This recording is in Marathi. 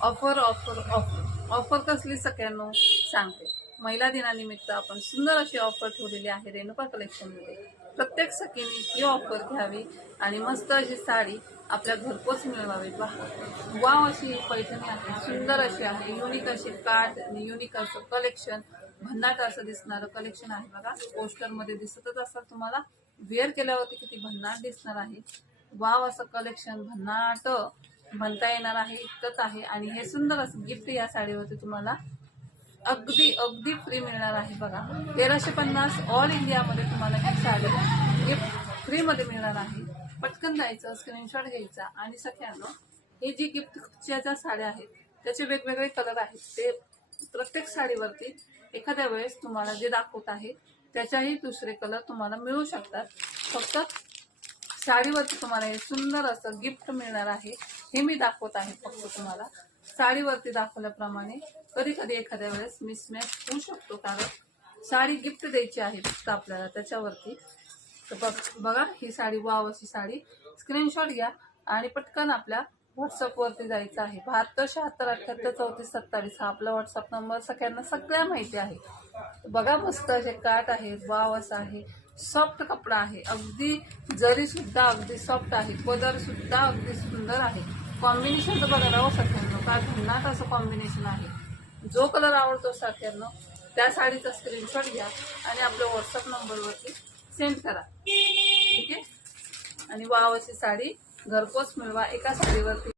ऑफर ऑफर ऑफर ऑफर कसली सगळ्यांना सांगते। महिला दिनानिमित्त आपण सुंदर अशी ऑफर ठेवलेली आहे रेणुका कलेक्शनमध्ये। प्रत्येक सखीने ही ऑफर घ्यावी आणि मस्त अशी साडी आपल्या घरपोच मिळवावी। वाव अशी पैठणी आहे, सुंदर अशी आहे, युनिक अशी काठ आणि युनिक असं कलेक्शन, भन्नाट असं दिसणारं कलेक्शन आहे बघा। पोस्टरमध्ये दिसतच असाल तुम्हाला, वेअर केल्यावरती किती भन्नाट दिसणार आहे। वाव असं कलेक्शन भन्नाट म्हणता येणार आहे इतकंच आहे। आणि हे सुंदर असं गिफ्ट या साडीवरती तुम्हाला अगदी अगदी फ्री मिळणार आहे बघा। 1350 ऑल इंडियामध्ये तुम्हाला ही साडी गिफ्ट फ्रीमध्ये मिळणार आहे। पटकन जायचं, स्क्रीनशॉट घ्यायचा आणि सगळ्यांना हे जी गिफ्टच्या ज्या साड्या आहेत त्याचे वेगवेगळे कलर आहेत, ते प्रत्येक साडीवरती एखाद्या वेळेस तुम्हाला जे दाखवत आहे त्याच्याही दुसरे कलर तुम्हाला मिळू शकतात। फक्त साडीवरती तुम्हाला हे सुंदर असं गिफ्ट मिळणार आहे, हे मी दाखवत आहे फक्त तुम्हाला। साडीवरती दाखवल्याप्रमाणे कधी कधी एखाद्या वेळेस मिसमॅच होऊ शकतो, कारण साडी गिफ्ट द्यायची आहे फक्त आपल्याला त्याच्यावरती। तर बघा ही साडी, वाव अशी साडी, स्क्रीनशॉट घ्या आणि पटकन आपल्या व्हॉट्सअपवरती जायचं आहे। 72 76 78 34 27 हा आपला व्हॉट्सअप नंबर सगळ्यांना सगळ्या माहिती आहे। बघा मस्त असे काठ आहेत, वाव असा आहे, सॉफ्ट कपडा आहे, अगदी जरी सुद्धा अगदी सॉफ्ट आहे, पदर सुद्धा अगदी सुंदर आहे। कॉम्बिनेशन तर बघा राहू सगळ्यांना काय भन्नाट असं कॉम्बिनेशन आहे। जो कलर आवडतो सगळ्यांना त्या साडीचा स्क्रीनशॉट घ्या आणि आपल्या व्हॉट्सअप नंबरवरती सेंड करा, ठीक आहे। आणि वाव अशी साडी घरपोच मिळवा। एका साडीवरती